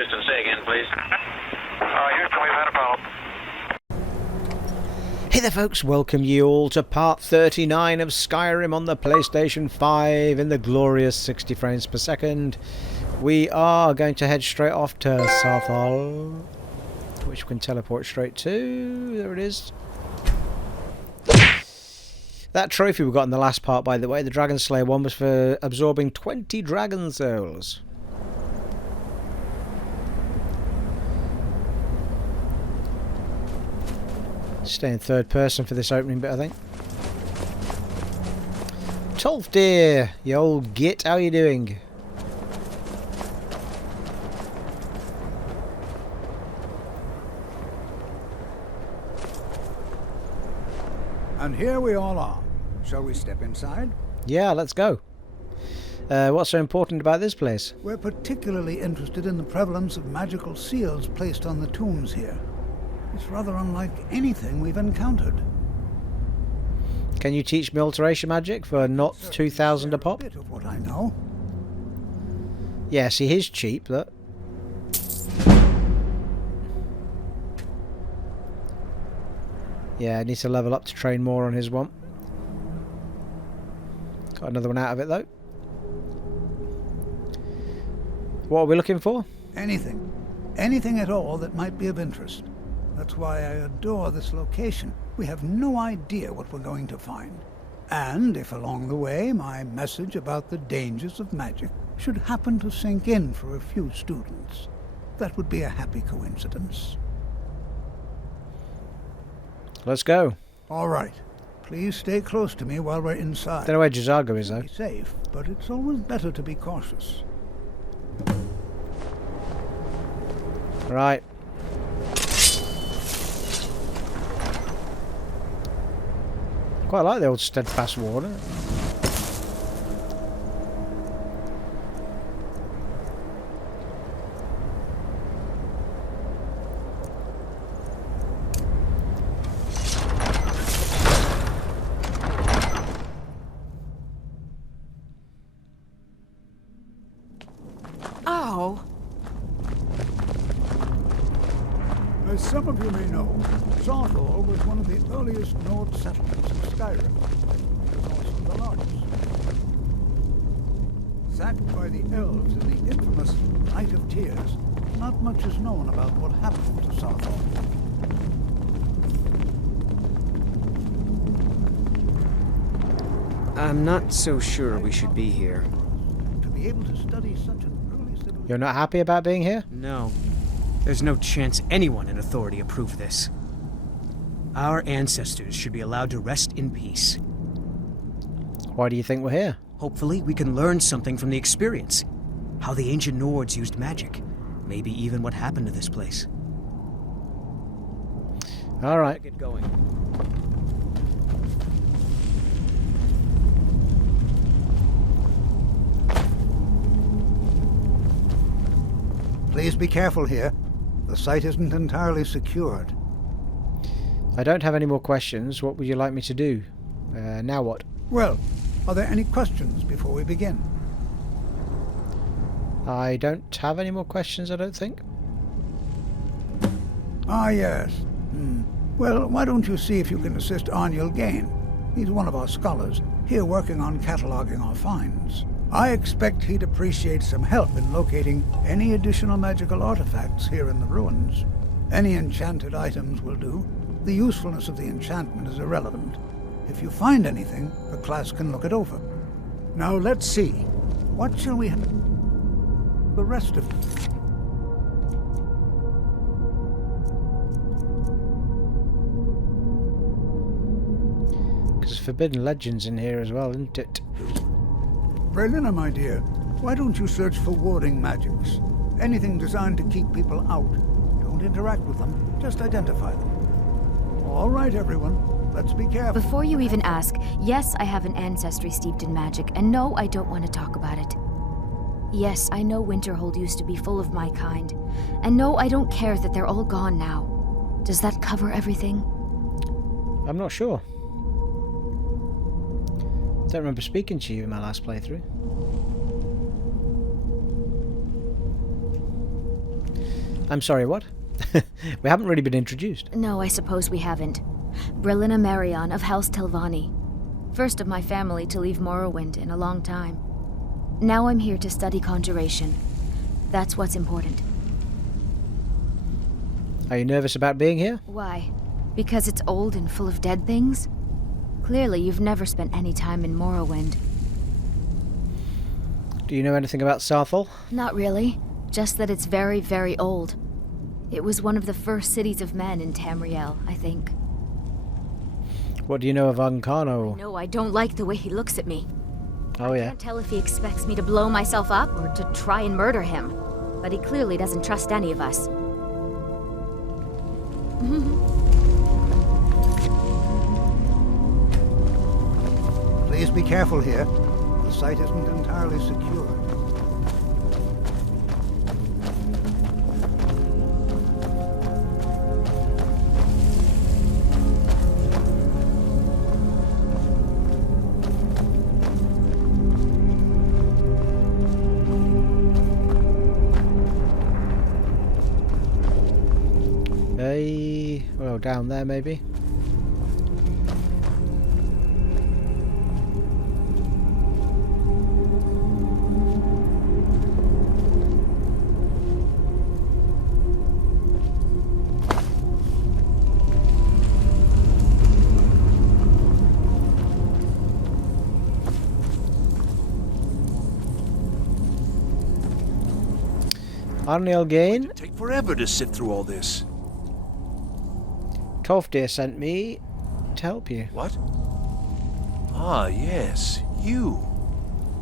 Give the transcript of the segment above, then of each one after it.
Houston, say again, please. Houston, we've had a problem. Hey there folks, welcome you all to part 39 of Skyrim on the PlayStation 5 in the glorious 60 frames per second. We are going to head straight off to Saarthal, which we can teleport straight to. There it is. That trophy we got in the last part, by the way, the Dragon Slayer one, was for absorbing 20 dragon souls. Stay in third person for this opening bit, I think. Tolfdir, you old git, how you doing? And here we all are. Shall we step inside? Yeah, let's go. What's so important about this place? We're particularly interested in the prevalence of magical seals placed on the tombs here. It's rather unlike anything we've encountered. Can you teach me alteration magic for not 2,000 a pop? A bit of what I know. Yeah, see, he's cheap, look. Yeah, I need to level up to train more on his one. Got another one out of it, though. What are we looking for? Anything. Anything at all that might be of interest. That's why I adore this location. We have no idea what we're going to find. And if along the way my message about the dangers of magic should happen to sink in for a few students, that would be a happy coincidence. Let's go. All right. Please stay close to me while we're inside. Don't know where Jazago is, though. Be safe, but it's always better to be cautious. Right. Quite like the old steadfast water. Oh. As some of you may know, Saarthal was one of the earliest Nord settlements of Skyrim. It was also the largest. Sacked by the elves in the infamous Night of Tears, not much is known about what happened to Saarthal. I'm not so sure we should be here. To be able to study such an early civilization... You're not happy about being here? No. There's no chance anyone in authority approved this. Our ancestors should be allowed to rest in peace. Why do you think we're here? Hopefully, we can learn something from the experience. How the ancient Nords used magic. Maybe even what happened to this place. All right. Get going. Please be careful here. The site isn't entirely secured. I don't have any more questions. What would you like me to do? Now what? Well, are there any questions before we begin? I don't have any more questions, I don't think. Ah, yes. Well, why don't you see if you can assist Arniel Gane? He's one of our scholars, here working on cataloging our finds. I expect he'd appreciate some help in locating any additional magical artifacts here in the ruins. Any enchanted items will do. The usefulness of the enchantment is irrelevant. If you find anything, the class can look it over. Now let's see. What shall we have? The rest of it. Because Forbidden Legends in here as well, isn't it? Breylyna, my dear, why don't you search for warding magics? Anything designed to keep people out. Don't interact with them, just identify them. All right, everyone, let's be careful. Before you even ask, yes, I have an ancestry steeped in magic, and no, I don't want to talk about it. Yes, I know Winterhold used to be full of my kind, and no, I don't care that they're all gone now. Does that cover everything? I'm not sure. Don't remember speaking to you in my last playthrough. I'm sorry, what? We haven't really been introduced. No, I suppose we haven't. Breylyna Maryon of House Telvanni. First of my family to leave Morrowind in a long time. Now I'm here to study conjuration. That's what's important. Are you nervous about being here? Why? Because it's old and full of dead things? Clearly you've never spent any time in Morrowind. Do you know anything about Saarthal? Not really. Just that it's very, very old. It was one of the first cities of men in Tamriel, I think. What do you know of Ancano? No, I don't like the way he looks at me. Oh I yeah. can't tell if he expects me to blow myself up or to try and murder him. But he clearly doesn't trust any of us. Please be careful here. The site isn't entirely secure. Well, down there maybe. Arniel Gane. It'd take forever to sift through all this. Tolfdir sent me to help you. What? Ah, yes, you.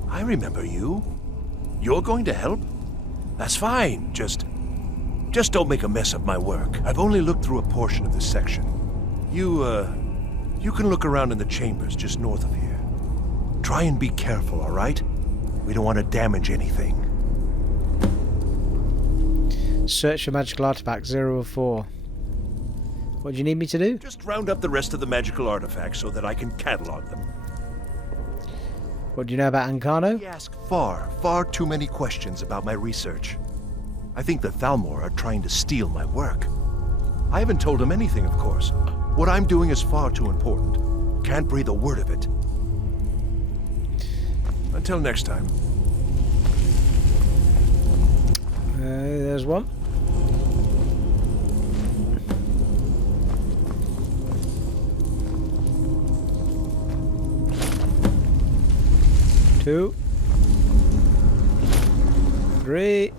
I remember you. You're going to help? That's fine. Just don't make a mess of my work. I've only looked through a portion of this section. You can look around in the chambers just north of here. Try and be careful, all right? We don't want to damage anything. Search for magical artifact 0 of 4. What do you need me to do? Just round up the rest of the magical artifacts so that I can catalog them. What do you know about Ancano? You ask far too many questions about my research. I think the Thalmor are trying to steal my work. I haven't told them anything, of course. What I'm doing is far too important. Can't breathe a word of it. Until next time. There's one. Two. 3.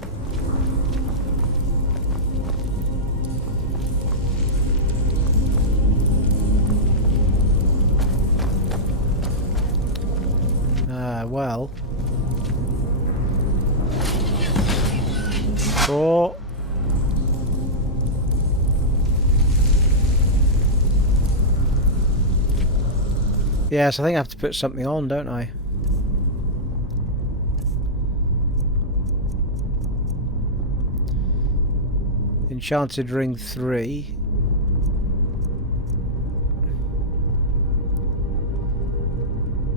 Well. 4. Yes, I think I have to put something on, don't I? Enchanted ring 3.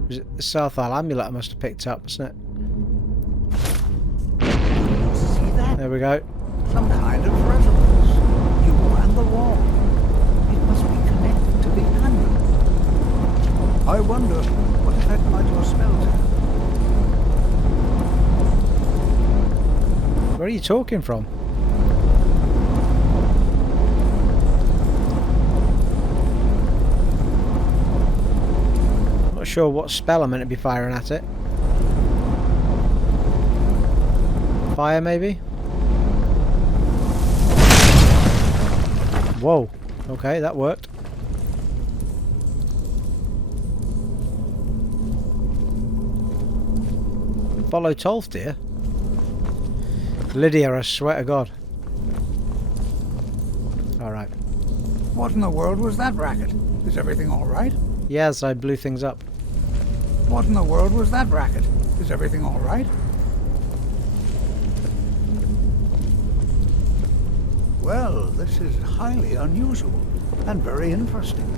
Was it the Saarthal amulet I must have picked up, wasn't it? See that? There we go. Some kind of resonance. You and the wall. It must be connected to the amulet. I wonder what effect might your spells have. Where are you talking from? Not sure what spell I'm meant to be firing at it. Fire, maybe? Whoa. Okay, that worked. Follow Tolfdir? Lydia, I swear to God. Alright. What in the world was that racket? Is everything all right? Yes, I blew things up. What in the world was that racket? Is everything all right? Well, this is highly unusual and very interesting.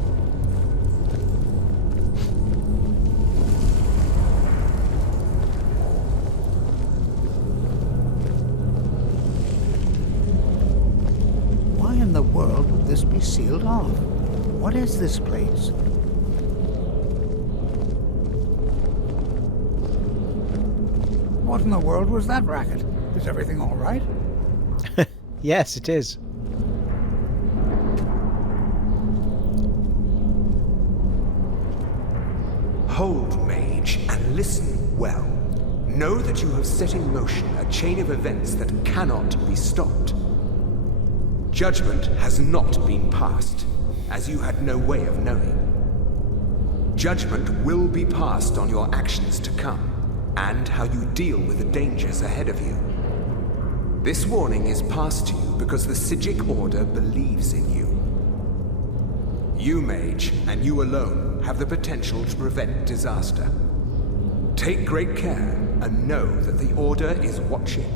this be sealed off? What is this place? What in the world was that racket? Is everything all right? Yes, it is. Hold, mage, and listen well. Know that you have set in motion a chain of events that cannot be stopped. Judgment has not been passed, as you had no way of knowing. Judgment will be passed on your actions to come, and how you deal with the dangers ahead of you. This warning is passed to you because the Psijic Order believes in you. You, mage, and you alone, have the potential to prevent disaster. Take great care, and know that the Order is watching.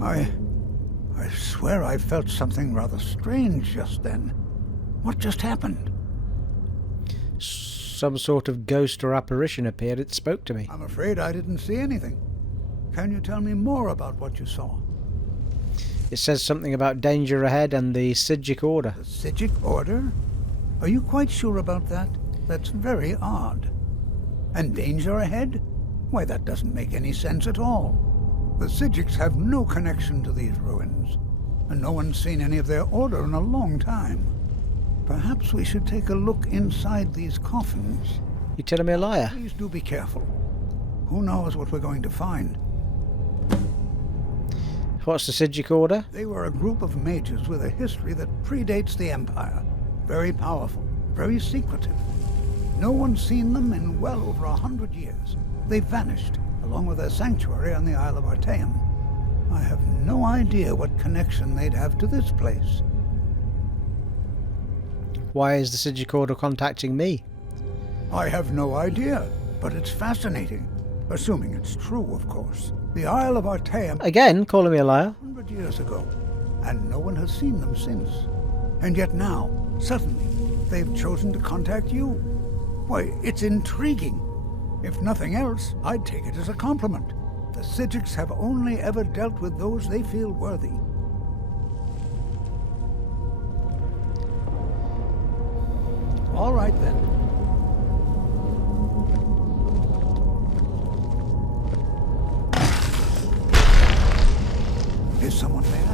I swear I felt something rather strange just then. What just happened? Some sort of ghost or apparition appeared. It spoke to me. I'm afraid I didn't see anything. Can you tell me more about what you saw? It says something about danger ahead and the Psijic Order. The Psijic Order? Are you quite sure about that? That's very odd. And danger ahead? Why, that doesn't make any sense at all. The Psijics have no connection to these ruins, and no one's seen any of their order in a long time. Perhaps we should take a look inside these coffins. You telling me a liar? Please do be careful. Who knows what we're going to find? What's the Psijic Order? They were a group of mages with a history that predates the Empire. Very powerful, very secretive. No one's seen them in well over 100 years. They vanished, along with their sanctuary on the Isle of Artaeum. I have no idea what connection they'd have to this place. Why is the Psijic Order contacting me? I have no idea, but it's fascinating. Assuming it's true, of course. The Isle of Artaeum... Again, calling me a liar? 100 years ago, and no one has seen them since. And yet now, suddenly, they've chosen to contact you. Why, it's intriguing. If nothing else, I'd take it as a compliment. The Psijics have only ever dealt with those they feel worthy. All right, then. Is someone there?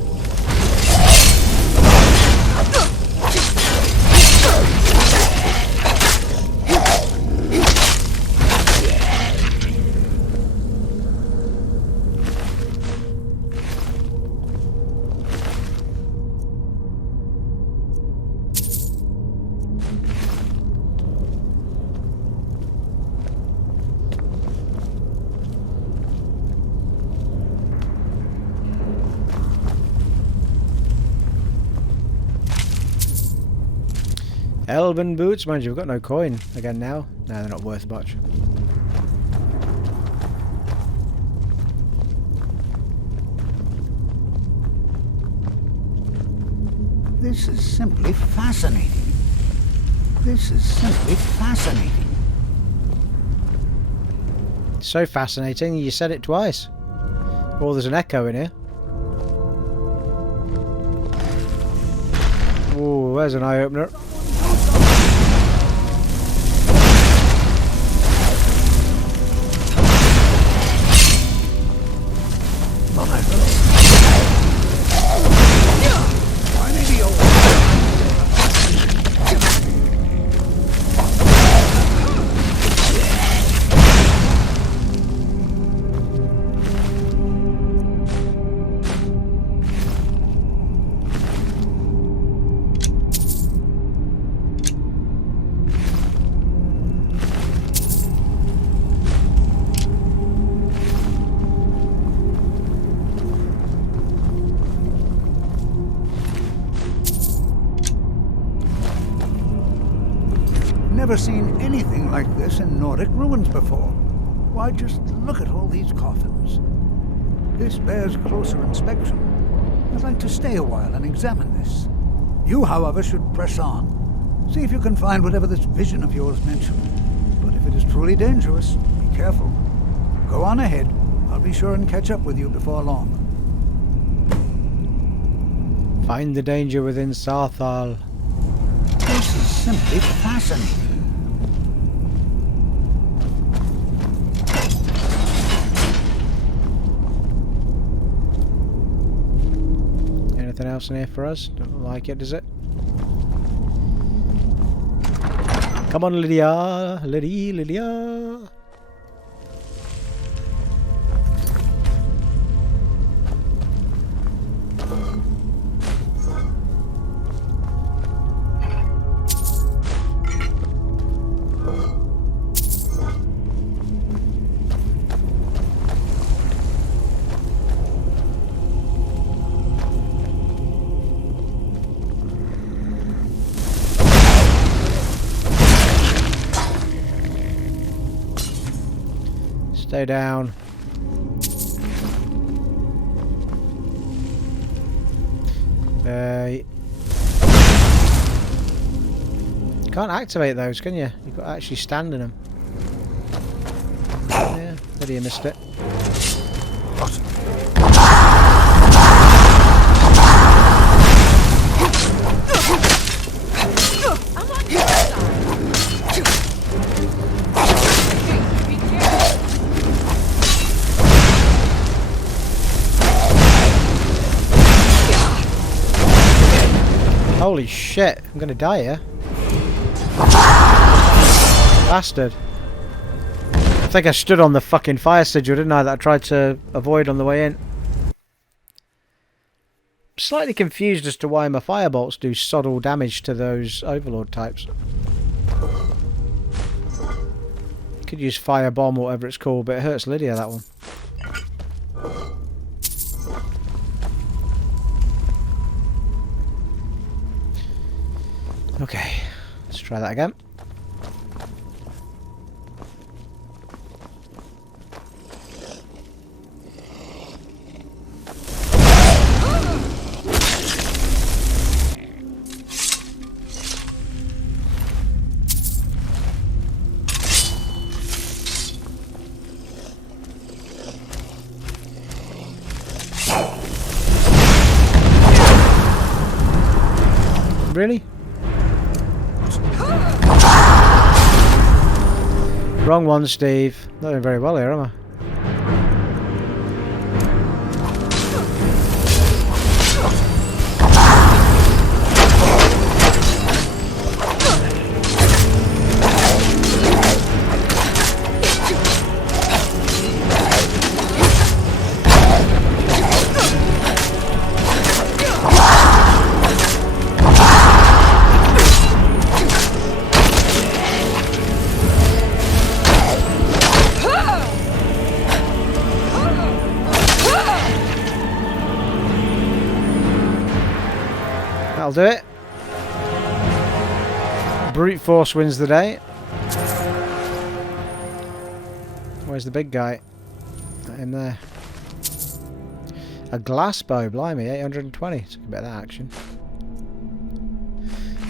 Elven boots? Mind you, we've got no coin again now. No, they're not worth much. This is simply fascinating. This is simply fascinating. So fascinating, you said it twice. Oh, there's an echo in here. Oh, there's an eye-opener. Never seen anything like this in Nordic ruins before. Why, just look at all these coffins. This bears closer inspection. I'd like to stay a while and examine this. You, however, should press on. See if you can find whatever this vision of yours mentioned. But if it is truly dangerous, be careful. Go on ahead. I'll be sure and catch up with you before long. Find the danger within Saarthal. This is simply fascinating. Anything else in here for us? Don't look like it, does it? Come on, Lydia! Lydia! Stay down. Can't activate those, can you? You've got to actually stand in them. Yeah, maybe you missed it. Holy shit, I'm gonna die here. Bastard. I think I stood on the fucking fire sigil, didn't I, that I tried to avoid on the way in. Slightly confused as to why my firebolts do sod all damage to those overlord types. Could use firebomb or whatever it's called, but it hurts Lydia, that one. Okay, let's try that again. Really? Wrong one, Steve. Not doing very well here, am I? That'll do it. Brute force wins the day. Where's the big guy? Not him there. A glass bow, blimey, 820. Took a bit of that action.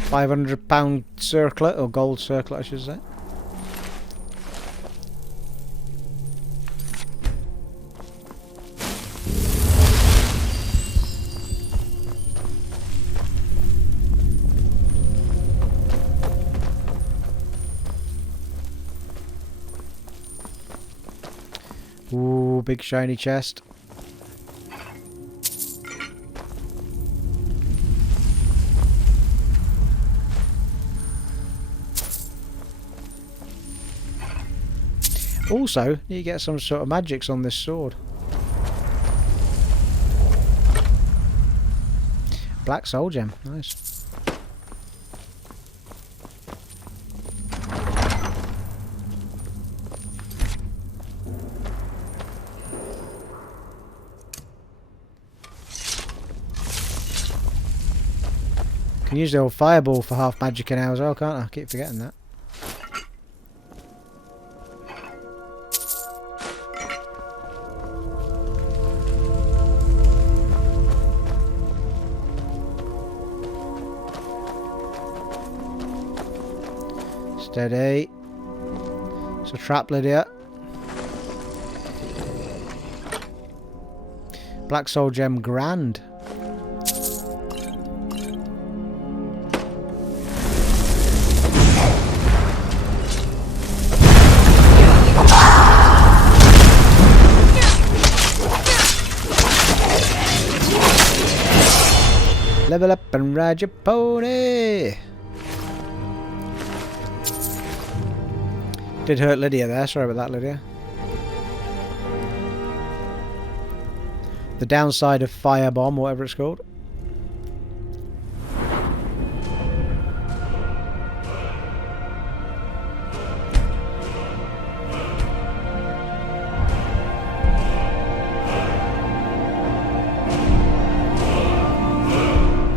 £500 circlet, or gold circlet I should say. Ooh, big shiny chest. Also, you get some sort of magics on this sword. Black soul gem, nice. Can use the old fireball for half magic now as well, can't I? I keep forgetting that. Steady. It's a trap, Lydia. Black Soul Gem Grand. Level up and ride your pony. Did hurt Lydia there. Sorry about that, Lydia. The downside of Firebomb, whatever it's called.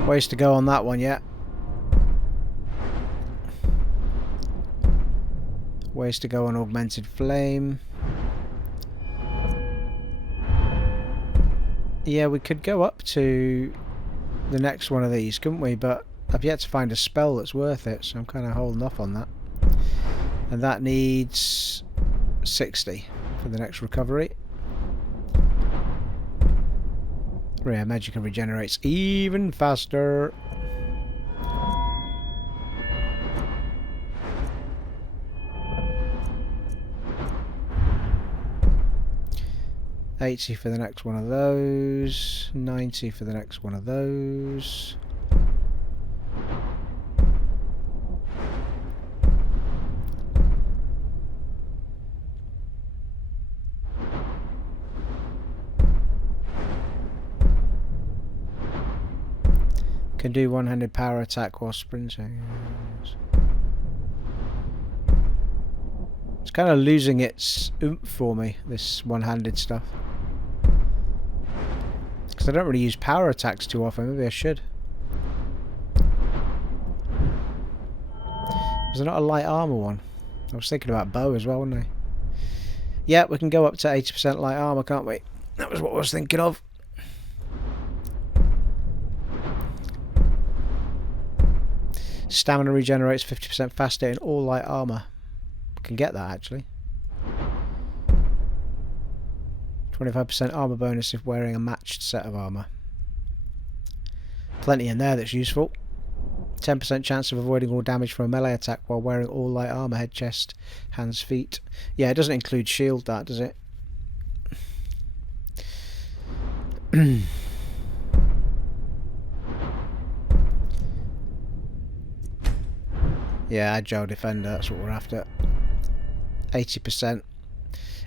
Ways to go on that one yet. Ways to go on Augmented Flame. Yeah, we could go up to the next one of these, couldn't we? But I've yet to find a spell that's worth it, so I'm kind of holding off on that. And that needs 60 for the next recovery. Rare magic regenerates even faster. $80 for the next one of those. $90 for the next one of those. Can do one-handed power attack while sprinting. It's kind of losing its oomph for me, this one-handed stuff. Because I don't really use power attacks too often. Maybe I should. Was there not a light armor one? I was thinking about bow as well, wasn't I? Yeah, we can go up to 80% light armor, can't we? That was what I was thinking of. Stamina regenerates 50% faster in all light armor. We can get that actually. 25% armor bonus if wearing a matched set of armor. Plenty in there that's useful. 10% chance of avoiding all damage from a melee attack while wearing all light armor, head, chest, hands, feet. Yeah, it doesn't include shield, that, does it? Yeah, Agile Defender, that's what we're after. 80%.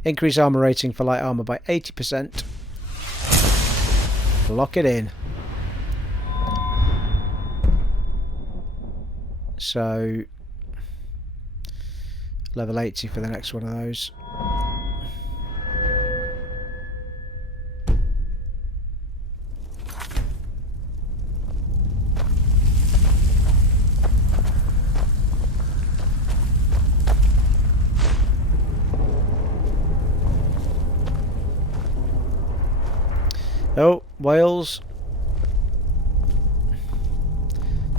Increase armor rating for light armor by 80%. Lock it in. So, level 80 for the next one of those. Oh, whales.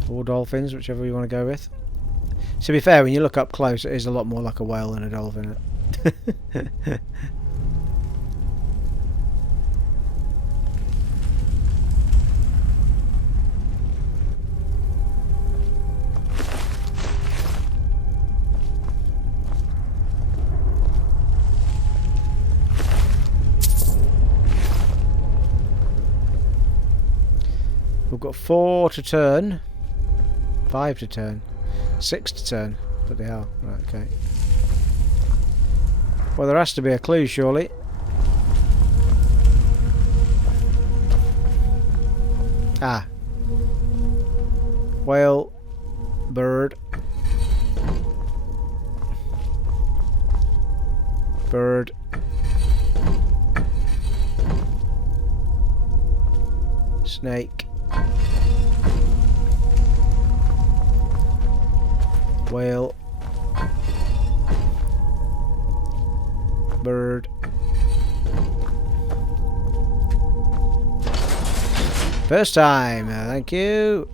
Or dolphins, whichever you want to go with. To be fair, when you look up close, it is a lot more like a whale than a dolphin. We've got 4 to turn. 5 to turn. 6 to turn. Bloody hell. Right, okay. Well, there has to be a clue, surely. Ah. Whale. Bird. Bird. Snake. Whale. Bird. First time, thank you.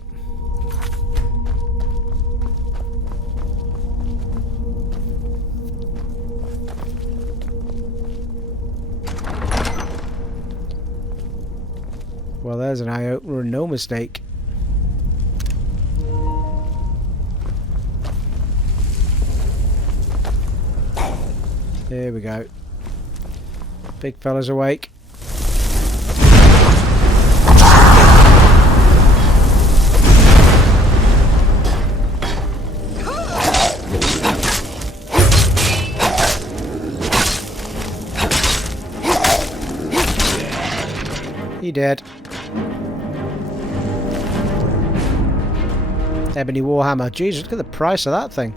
Well, there's an eye opener and no mistake. Here we go. Big fella's awake. He dead. Ebony Warhammer. Jesus, look at the price of that thing.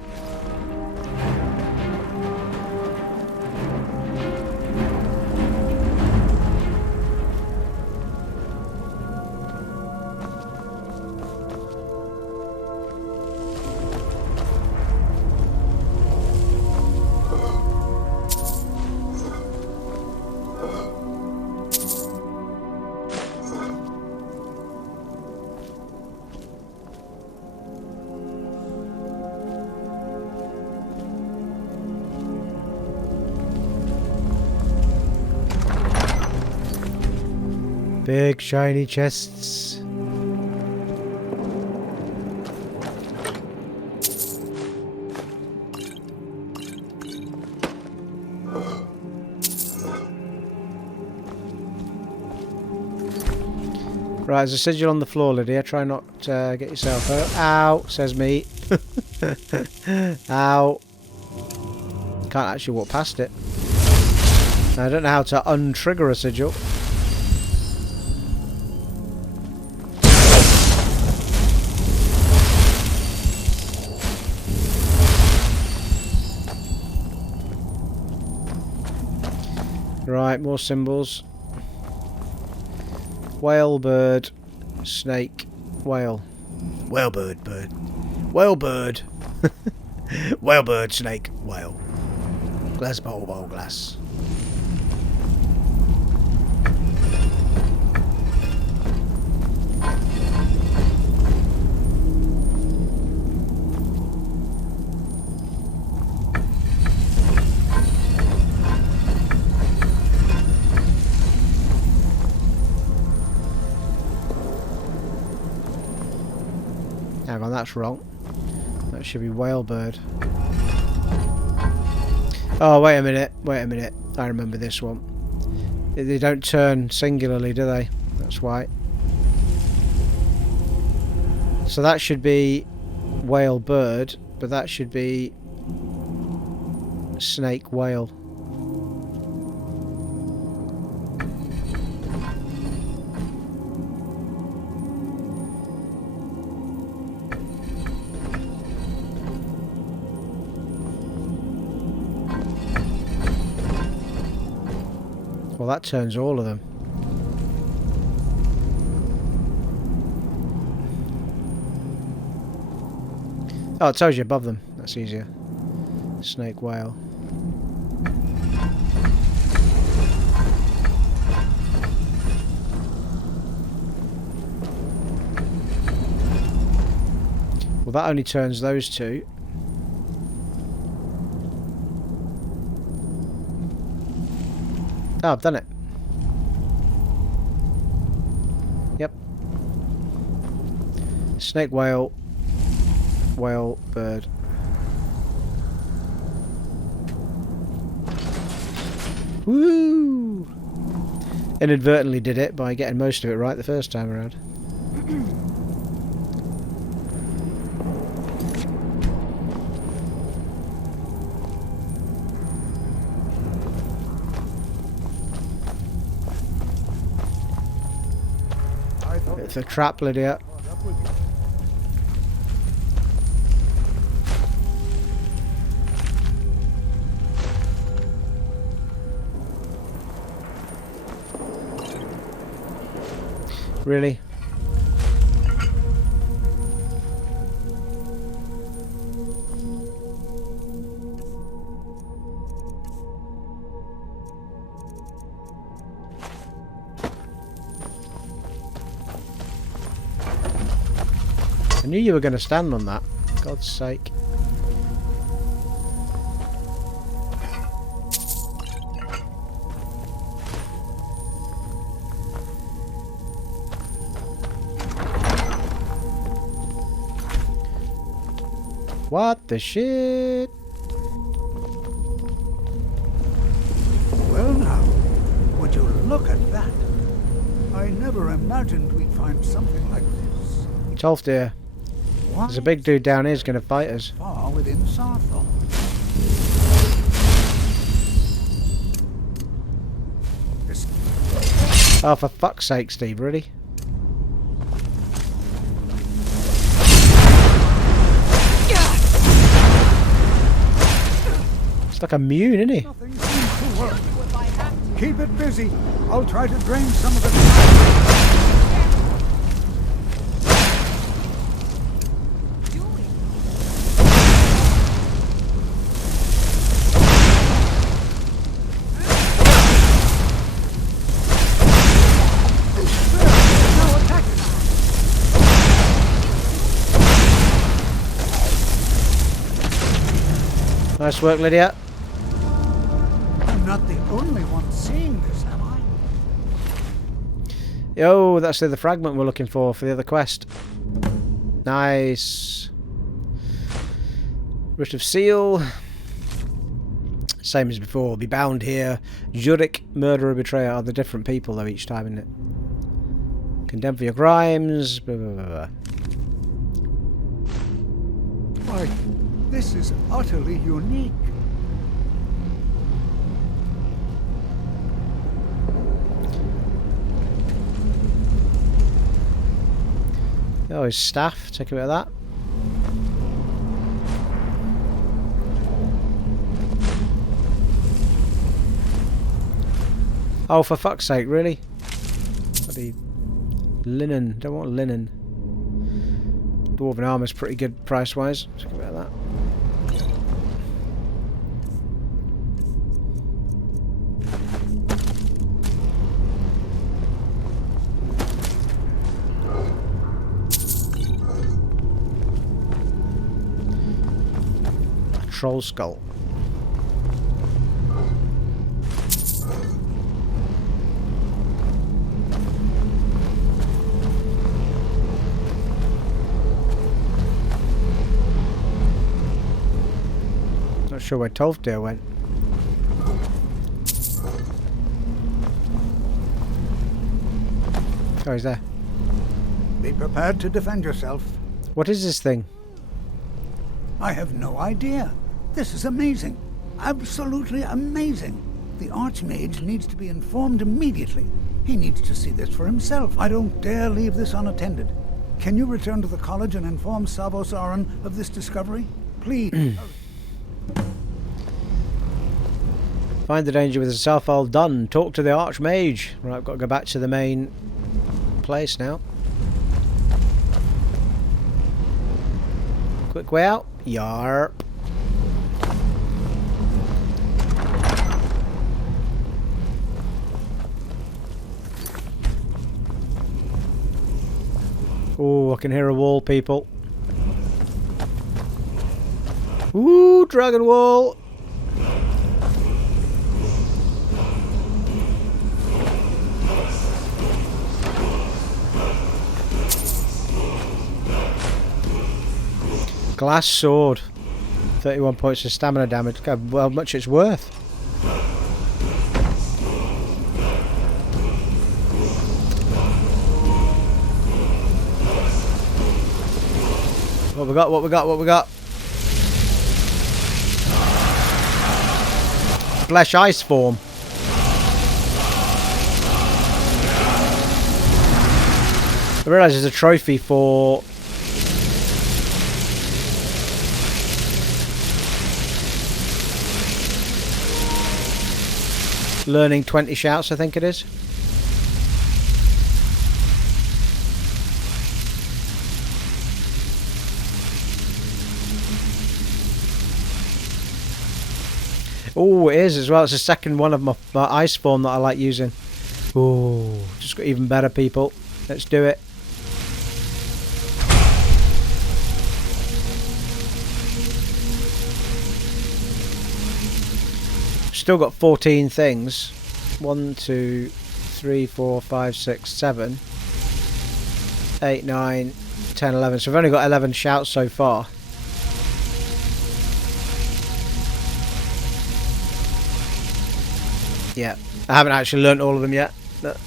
Big shiny chests. Right, there's a sigil on the floor, Lydia. Try not to get yourself hurt. Ow, says me. Ow. Can't actually walk past it. I don't know how to untrigger a sigil. Right, more symbols. Whale, bird, snake, whale. Whale, bird, bird. Whale, bird. Whale, bird, snake, whale. Glass, bowl, bowl, glass. Hang on, that's wrong. That should be whale bird. Oh, wait a minute. Wait a minute. I remember this one. They don't turn singularly, do they? That's why. So that should be whale bird, but that should be snake whale. Well, that turns all of them. Oh, it tells you above them. That's easier. Snake whale. Well, that only turns those two. Oh, I've done it. Yep. Snake, whale, whale, bird. Woo! Inadvertently did it by getting most of it right the first time around. It's a trap, Lydia. Really? I knew you were going to stand on that. God's sake. What the shit? Well now, would you look at that? I never imagined we'd find something like this. Tolfdir. Why There's a big dude down here who's going to fight us. far within Saarthal? Oh, for fuck's sake, Steve, really? It's like immune, isn't he? Nothing seems to work. Keep it busy. I'll try to drain some of it. Nice work, Lydia. I'm not the only one seeing this, am I? Yo, that's the fragment we're looking for the other quest. Nice. Writ of Seal. Same as before. Be bound here. Urag, murderer, betrayer are the different people though each time, isn't it? Condemned for your crimes. Blah, blah, blah, blah. Why, this is utterly unique. Oh, his staff. Take a bit of that. Oh, for fuck's sake, really? Bloody linen. Don't want linen. Dwarven armor's pretty good price-wise. Take a bit of that. Troll skull. Not sure where Tolfdir went. Oh, he's there. Be prepared to defend yourself. What is this thing? I have no idea. This is amazing. Absolutely amazing. The Archmage needs to be informed immediately. He needs to see this for himself. I don't dare leave this unattended. Can you return to the college and inform Savos Aren of this discovery? Please. Find the danger with the Saarthal done. Talk to the Archmage. Right, I've got to go back to the main place now. Quick way out. Yarp. Oh, I can hear a wall, people. Ooh, dragon wall. Glass sword. 31 points of stamina damage. Look how much it's worth. What we got? What we got? What we got? Flesh ice form. I realise there's a trophy for learning 20 shouts, I think it is. Oh, it is as well. It's the second one of my ice form that I like using. Oh, just got even better, people. Let's do it. Still got 14 things. 1, 2, 3, 4, 5, 6, 7, 8, 9, 10, 11. So I've only got 11 shouts so far. Yeah, I haven't actually learnt all of them yet. But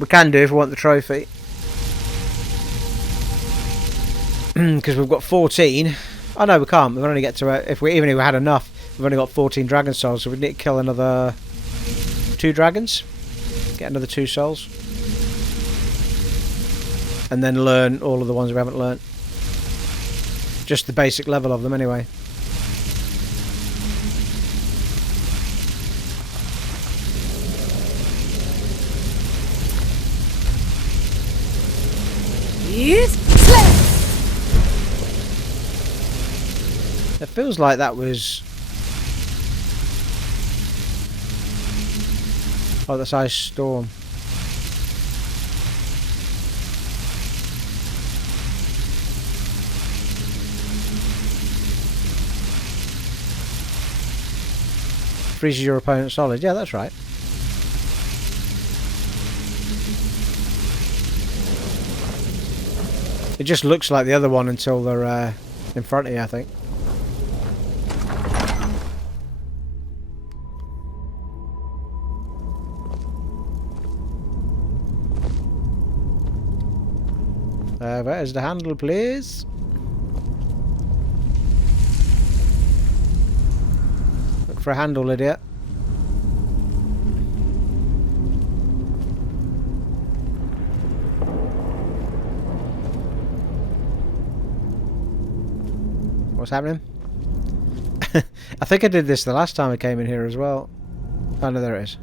we can do if we want the trophy. Because we've got 14. Oh no, we can't. We'll only get to even if we had enough, we've only got 14 dragon souls, so we need to kill another 2 dragons, get another 2 souls, and then learn all of the ones we haven't learnt. Just the basic level of them, anyway. Yes. It feels like that was... Oh, that's ice storm. Freezes your opponent solid. Yeah, that's right. It just looks like the other one until they're in front of you, I think. Where's the handle, please? Look for a handle, idiot. What's happening? I think I did this the last time I came in here as well. Oh no, there it is.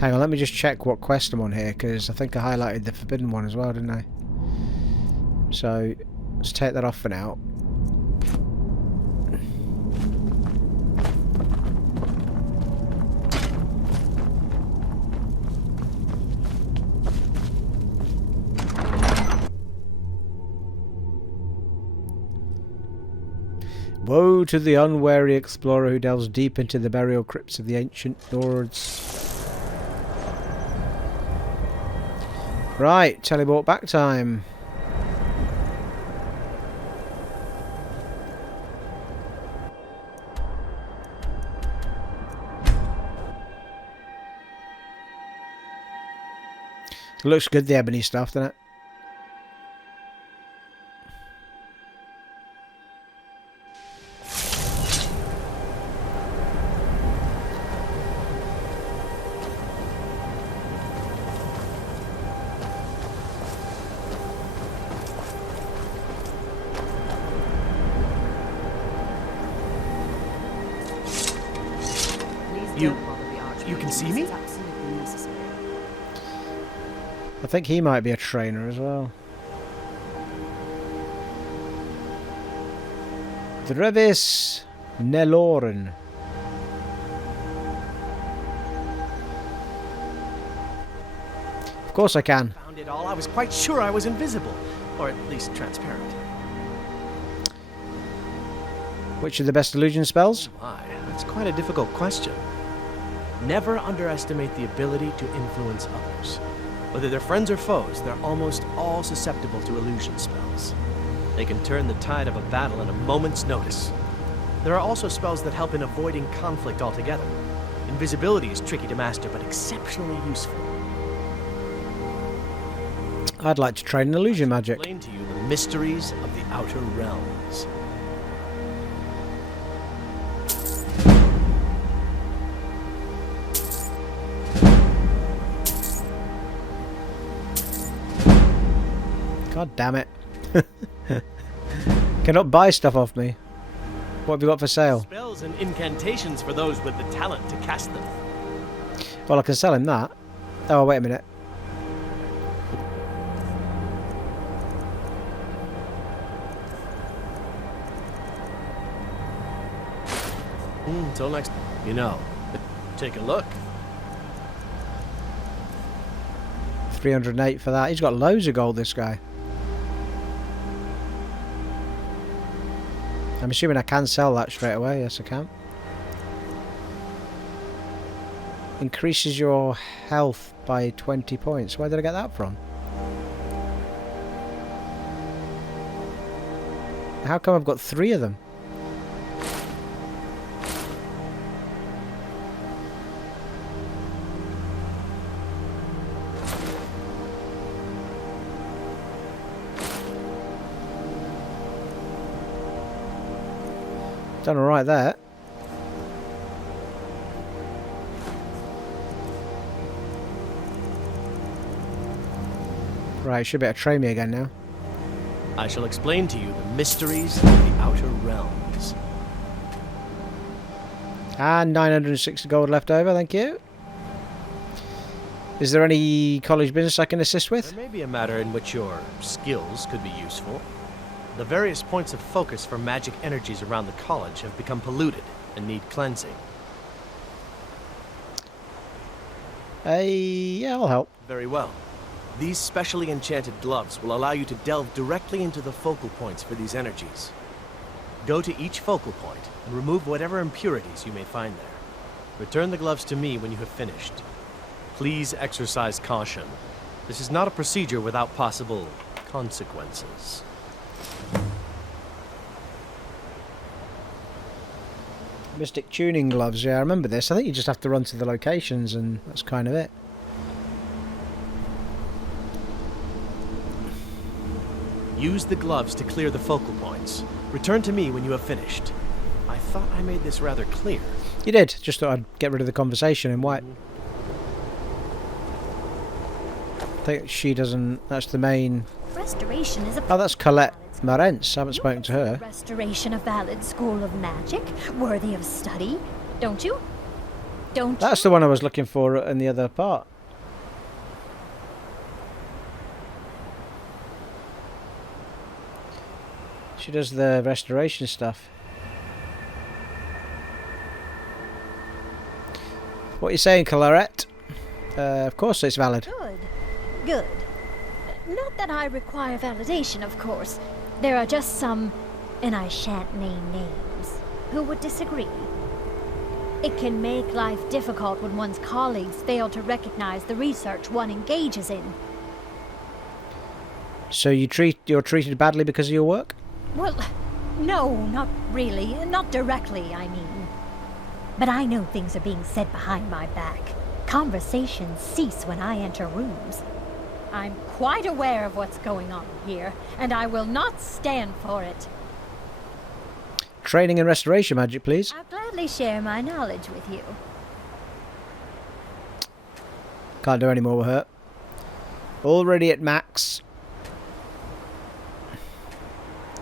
Hang on, let me just check what quest I'm on here, because I think I highlighted the forbidden one as well, didn't I? So, let's take that off for now. Woe to the unwary explorer who delves deep into the burial crypts of the ancient Nords. Right, teleport back time. It looks good, the ebony stuff, doesn't it? You can see me? I think he might be a trainer as well. Drevis, neloren. Of course I can. Found it all. I was quite sure I was invisible, or at least transparent. Which are the best illusion spells? My, that's quite a difficult question. Never underestimate the ability to influence others. Whether they're friends or foes, they're almost all susceptible to illusion spells. They can turn the tide of a battle in a moment's notice. There are also spells that help in avoiding conflict altogether. Invisibility is tricky to master, but exceptionally useful. I'd like to train in illusion magic. Explain to you the mysteries of the Outer Realms. God damn it. Cannot buy stuff off me. What have you got for sale? Spells and incantations for those with the talent to cast them. Well, I can sell him that. Oh, wait a minute. Until next, take a look. 308 for that. He's got loads of gold, this guy. I'm assuming I can sell that straight away. Yes, I can. Increases your health by 20 points. Where did I get that from? How come I've got 3 of them? Done alright there. Right, should be able to train me again now. I shall explain to you the mysteries of the Outer Realms. And 960 gold left over, thank you. Is there any college business I can assist with? There may be a matter in which your skills could be useful. The various points of focus for magic energies around the college have become polluted and need cleansing. Yeah, I'll help. Very well. These specially enchanted gloves will allow you to delve directly into the focal points for these energies. Go to each focal point and remove whatever impurities you may find there. Return the gloves to me when you have finished. Please exercise caution. This is not a procedure without possible consequences. Mystic tuning gloves, yeah, I remember this. I think you just have to run to the locations and that's kind of it. Use the gloves to clear the focal points. Return to me when you have finished. I thought I made this rather clear. You did. Just thought I'd get rid of the conversation in white. I think she doesn't... That's the main... Restoration is a... Oh, that's Colette Marence. I haven't spoken to her. Restoration a valid school of magic, worthy of study, don't you? Don't That's the one I was looking for in the other part. She does the restoration stuff. What are you saying, Colette? Of course it's valid. Good. Good. Not that I require validation, of course. There are just some, and I shan't name names, who would disagree. It can make life difficult when one's colleagues fail to recognize the research one engages in. So you're treated badly because of your work? Well, no, not really. Not directly, I mean. But I know things are being said behind my back. Conversations cease when I enter rooms. I'm quite aware of what's going on here, and I will not stand for it. Training and restoration magic, please. I'll gladly share my knowledge with you. Can't do any more with her. Already at max.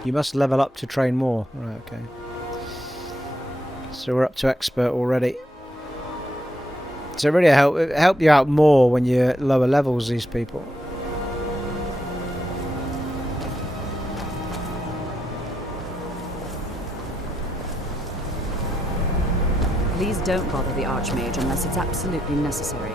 You must level up to train more. Right, okay. So we're up to expert already. So really help you out more when you're at lower levels, these people. Please don't bother the Archmage unless it's absolutely necessary.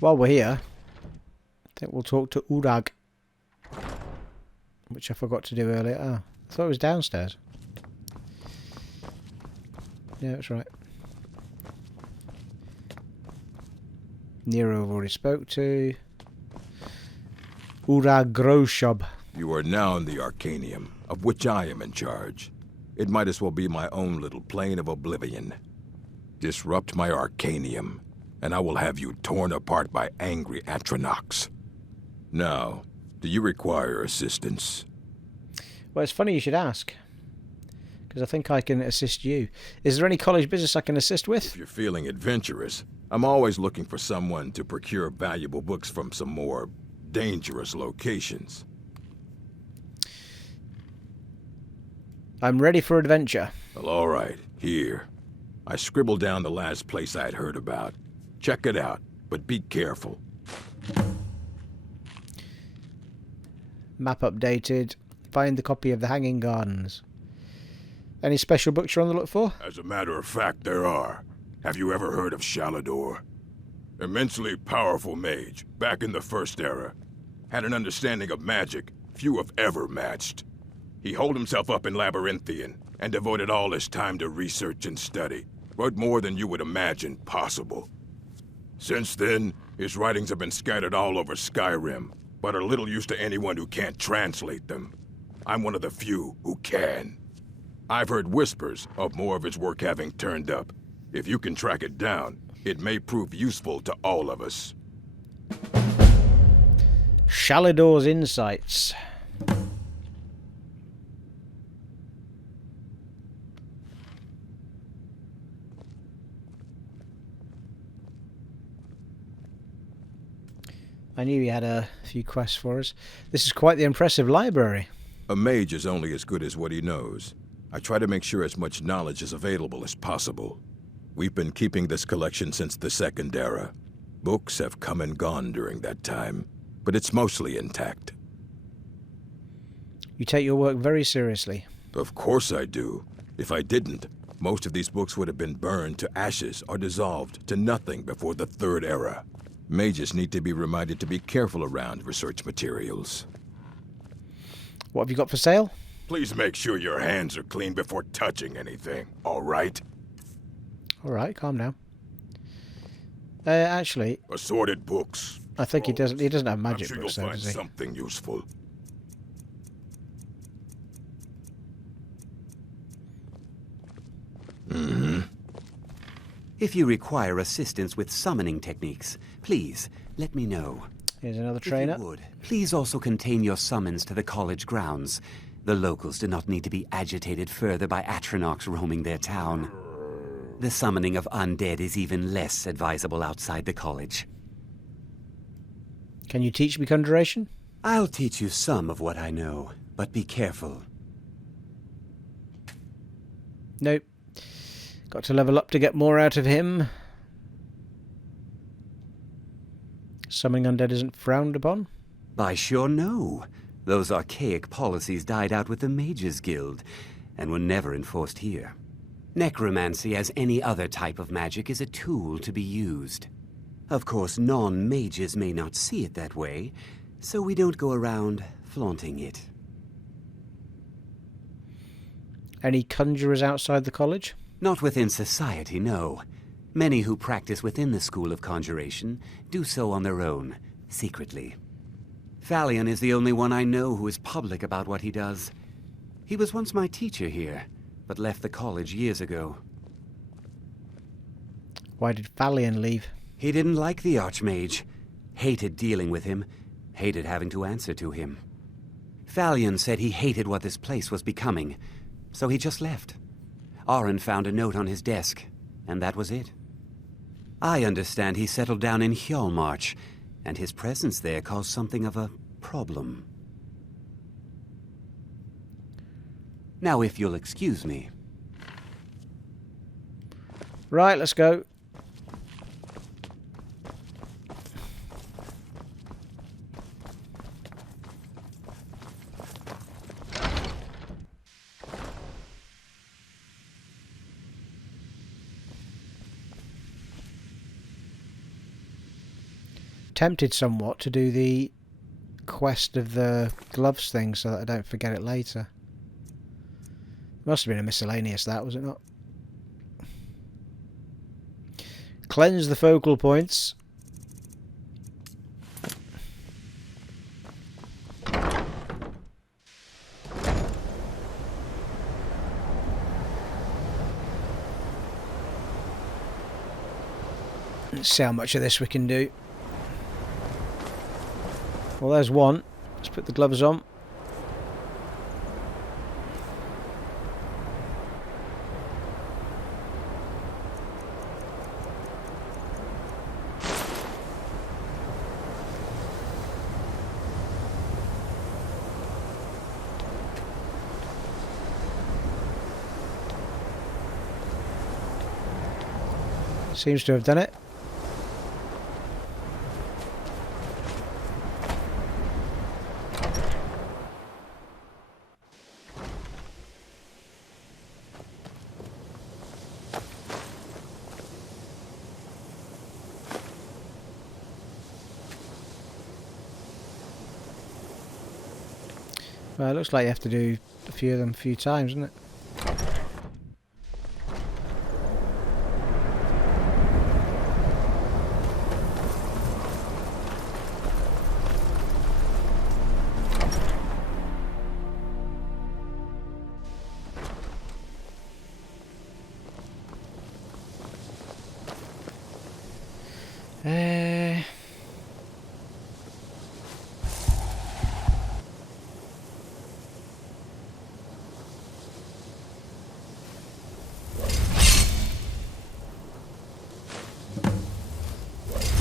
While we're here, I think we'll talk to Urag, which I forgot to do earlier. Ah, I thought it was downstairs. Yeah, that's right. Nero I've already spoke to. Urag groshub. You are now in the Arcanium, of which I am in charge. It might as well be my own little plane of oblivion. Disrupt my Arcanium, and I will have you torn apart by angry Atronachs. Now, do you require assistance? Well, it's funny you should ask, because I think I can assist you. Is there any college business I can assist with? If you're feeling adventurous, I'm always looking for someone to procure valuable books from some more dangerous locations. I'm ready for adventure. Well, all right, here. I scribbled down the last place I'd heard about. Check it out, but be careful. Map updated. Find the copy of the Hanging Gardens. Any special books you're on the look for? As a matter of fact, there are. Have you ever heard of Shalidors? Immensely powerful mage, back in the First Era. Had an understanding of magic few have ever matched. He holed himself up in Labyrinthian and devoted all his time to research and study. but more than you would imagine possible. Since then, his writings have been scattered all over Skyrim, but are little use to anyone who can't translate them. I'm one of the few who can. I've heard whispers of more of his work having turned up. If you can track it down, it may prove useful to all of us. Shalidors Insights. I knew he had a few quests for us. This is quite the impressive library. A mage is only as good as what he knows. I try to make sure as much knowledge is available as possible. We've been keeping this collection since the Second Era. Books have come and gone during that time, but it's mostly intact. You take your work very seriously. Of course I do. If I didn't, most of these books would have been burned to ashes or dissolved to nothing before the Third Era. Mages need to be reminded to be careful around research materials. What have you got for sale? Please make sure your hands are clean before touching anything, all right? All right, calm down. Actually, assorted books. I think he doesn't have magic I'm sure books, you'll though, find does he? something useful. If you require assistance with summoning techniques, please let me know. Here's another trainer. If you would, please also contain your summons to the college grounds. The locals do not need to be agitated further by Atronachs roaming their town. The summoning of undead is even less advisable outside the college. Can you teach me conjuration? I'll teach you some of what I know, but be careful. Nope. Got to level up to get more out of him. Summoning undead isn't frowned upon? I sure know. Those archaic policies died out with the Mages Guild, and were never enforced here. Necromancy, as any other type of magic, is a tool to be used. Of course, non-mages may not see it that way, so we don't go around flaunting it. Any conjurers outside the college? Not within society, no. Many who practice within the School of Conjuration do so on their own, secretly. Falion is the only one I know who is public about what he does. He was once my teacher here, but left the college years ago. Why did Falion leave? He didn't like the Archmage. Hated dealing with him. Hated having to answer to him. Falion said he hated what this place was becoming, so he just left. Aren found a note on his desk, and that was it. I understand he settled down in Hjalmarch, and his presence there caused something of a problem. Now, if you'll excuse me. Right, let's go. Tempted somewhat to do the quest of the gloves thing so that I don't forget it later. Must have been a miscellaneous, that, was it not? Cleanse the focal points. Let's see how much of this we can do. Well, there's one. Let's put the gloves on. Seems to have done it. Well, it looks like you have to do a few of them a few times, doesn't it?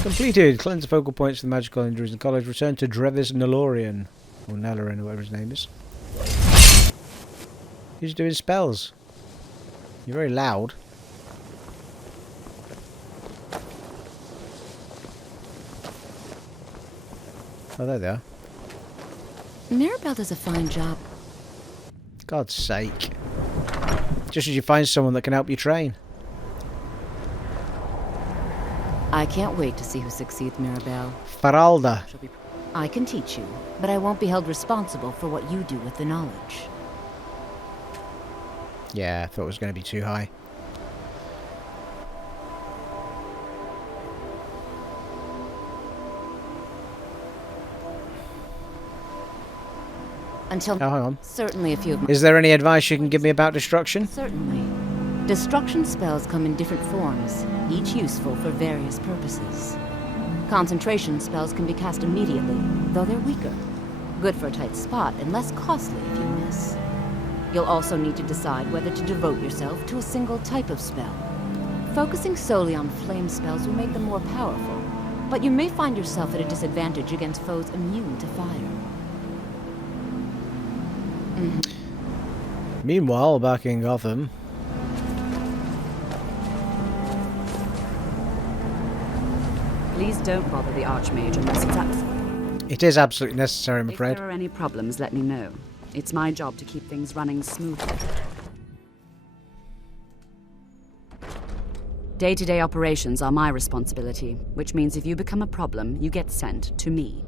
Completed. Cleanse the focal points for the magical injuries in the college. Return to Drevis Nerien. Or neloren, or whatever his name is. He's doing spells. You're very loud. Oh, there they are. Mirabelle does a fine job. God's sake. Just as you find someone that can help you train. I can't wait to see who succeeds Mirabelle. Faralda. I can teach you, but I won't be held responsible for what you do with the knowledge. Yeah, I thought it was going to be too high. Until oh, hang on. Certainly a few of my... Is there any advice you can give me about destruction? Certainly. Destruction spells come in different forms, each useful for various purposes. Concentration spells can be cast immediately, though they're weaker. Good for a tight spot and less costly if you miss. You'll also need to decide whether to devote yourself to a single type of spell. Focusing solely on flame spells will make them more powerful, but you may find yourself at a disadvantage against foes immune to fire. Meanwhile, back in Gotham... Please don't bother the Archmage unless it's absolutely... It is absolutely necessary, I'm afraid. If there are any problems, let me know. It's my job to keep things running smoothly. Day-to-day operations are my responsibility, which means if you become a problem, you get sent to me.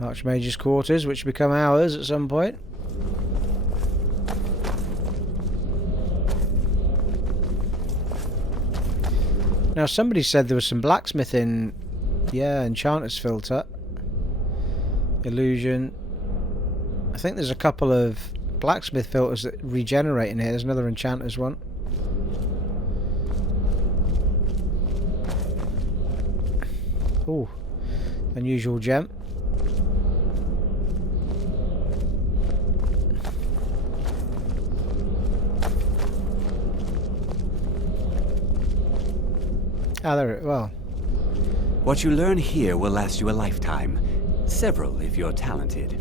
Archmage's quarters, which become ours at some point. Now, somebody said there was some blacksmithing. Yeah, enchanters filter. Illusion. I think there's a couple of blacksmith filters that regenerate in here. There's another enchanter's one. Ooh, unusual gem. Ah, there. Well, what you learn here will last you a lifetime. Several, if you're talented.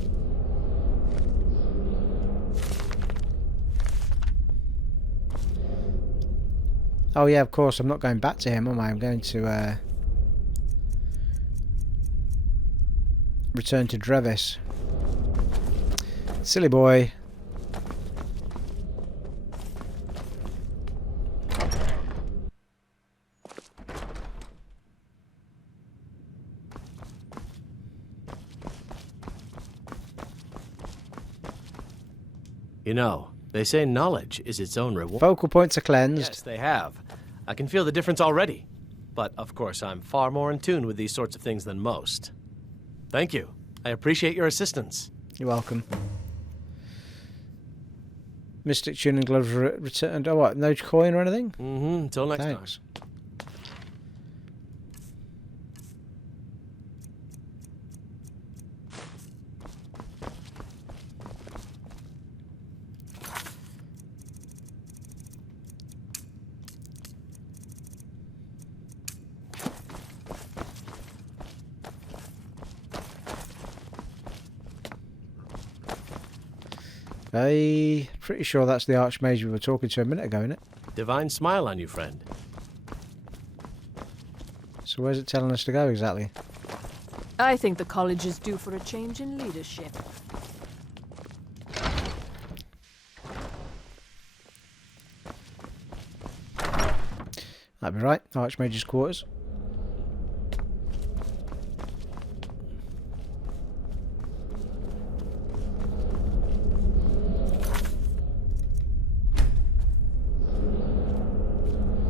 oh yeah, of course. I'm not going back to him, am I? I'm going to return to Drevis. Silly boy. You know, they say knowledge is its own reward. Focal points are cleansed. Yes, they have. I can feel the difference already. But, of course, I'm far more in tune with these sorts of things than most. Thank you. I appreciate your assistance. You're welcome. Mystic tuning gloves returned. Oh, what? No coin or anything? Mm-hmm. Until next time. I'm pretty sure that's the Archmage we were talking to a minute ago, isn't it? Divine smile on you, friend. So where's it telling us to go exactly? I think the college is due for a change in leadership. That'd be right. Archmage's quarters.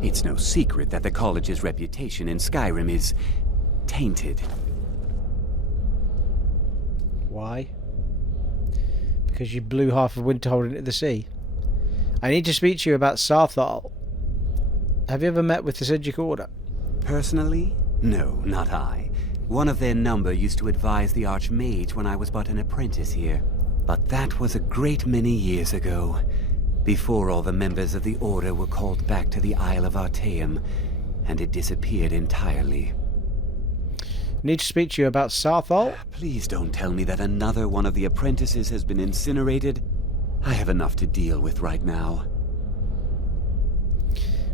It's no secret that the college's reputation in Skyrim is tainted. Why? Because you blew half of Winterhold into the sea. I need to speak to you about Saarthal. Have you ever met with the Psijic Order? Personally? No, not I. One of their number used to advise the Archmage when I was but an apprentice here. But that was a great many years ago, before all the members of the Order were called back to the Isle of Artaeum, and it disappeared entirely. Need to speak to you about Saarthal. Please don't tell me that another one of the apprentices has been incinerated. I have enough to deal with right now.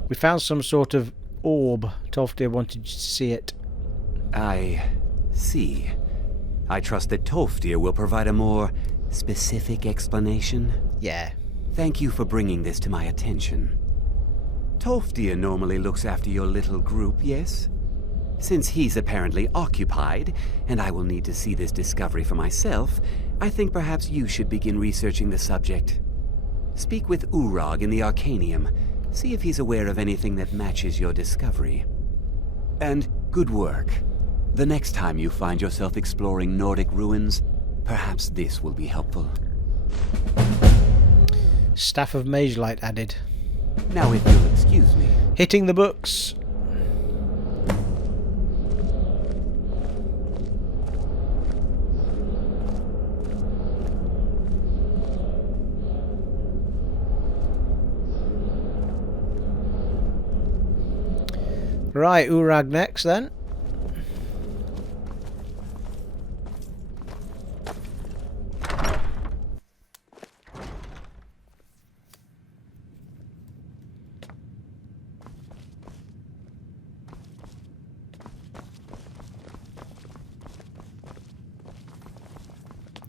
We found some sort of orb. Tolfdir wanted you to see it. I see. I trust that Tolfdir will provide a more specific explanation. Yeah. Thank you for bringing this to my attention. Tolfdir normally looks after your little group, yes? Since he's apparently occupied, and I will need to see this discovery for myself, I think perhaps you should begin researching the subject. Speak with Urag in the Arcanium. See if he's aware of anything that matches your discovery. And good work. The next time you find yourself exploring Nordic ruins, perhaps this will be helpful. Staff of Mage Light added. Now if you'll excuse me. Hitting the books. Right, Urag next then.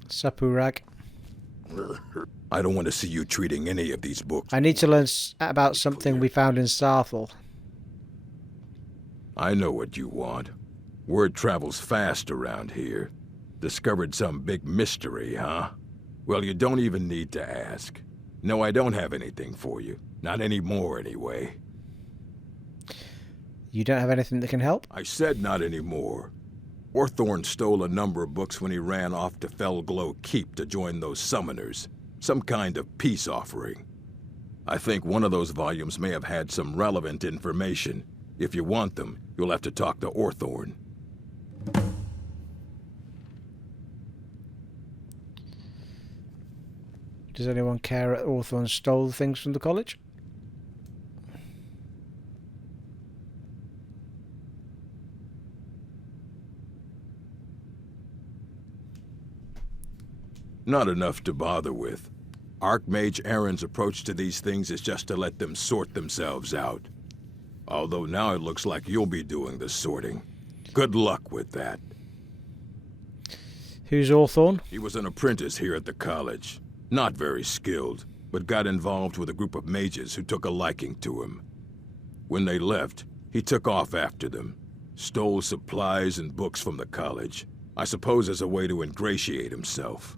Sup, Urag. I don't want to see you treating any of these books. I need to learn about something we found in Saarthal. I know what you want. Word travels fast around here. Discovered some big mystery, huh? Well, you don't even need to ask. No, I don't have anything for you. Not anymore, anyway. You don't have anything that can help? I said not anymore. Orthorn stole a number of books when he ran off to Fellglow Keep to join those summoners. Some kind of peace offering. I think one of those volumes may have had some relevant information. If you want them, you'll have to talk to Orthorn. Does anyone care that Orthorn stole the things from the college? Not enough to bother with. Archmage Aren's approach to these things is just to let them sort themselves out. Although now it looks like you'll be doing the sorting. Good luck with that. Who's Orthorn? He was an apprentice here at the college. Not very skilled, but got involved with a group of mages who took a liking to him. When they left, he took off after them. Stole supplies and books from the college. I suppose as a way to ingratiate himself.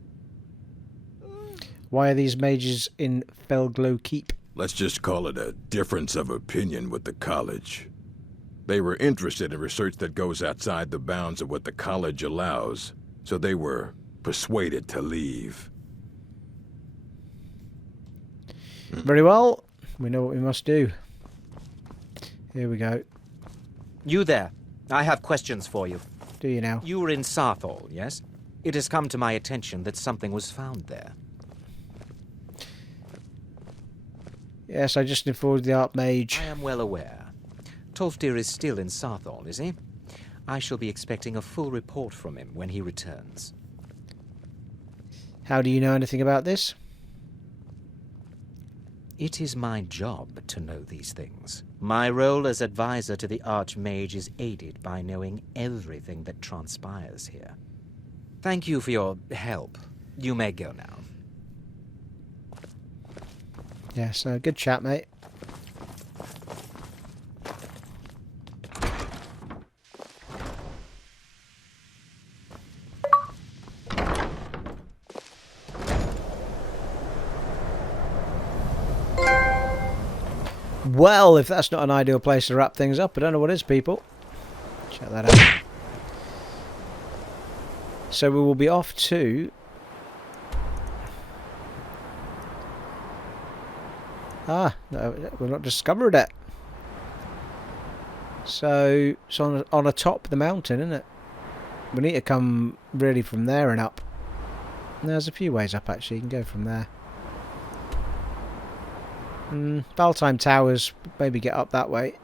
Why are these mages in Fellglow Keep? Let's just call it a difference of opinion with the college. They were interested in research that goes outside the bounds of what the college allows, so they were persuaded to leave. Very well. We know what we must do. Here we go. You there. I have questions for you. Do you now? You were in Saarthal, yes? It has come to my attention that something was found there. Yes, I just informed the Archmage. I am well aware. Tolfdir is still in Saarthal, is he? I shall be expecting a full report from him when he returns. How do you know anything about this? It is my job to know these things. My role as advisor to the Archmage is aided by knowing everything that transpires here. Thank you for your help. You may go now. Yes, good chat, mate. Well, if that's not an ideal place to wrap things up, I don't know what is, people. Check that out. So we will be off to... Ah, no, we've not discovered it. So it's on a top of the mountain, isn't it? We need to come really from there and up. There's a few ways up actually. You can go from there. Valtime Towers, maybe get up that way.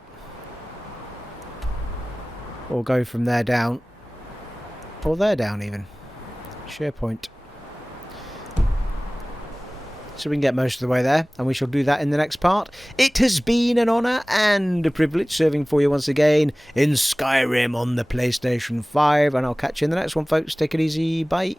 Or go from there down. Or there down even. SharePoint. So we can get most of the way there, and we shall do that in the next part. It has been an honour and a privilege serving for you once again in Skyrim on the PlayStation 5, and I'll catch you in the next one, folks. Take it easy. Bye.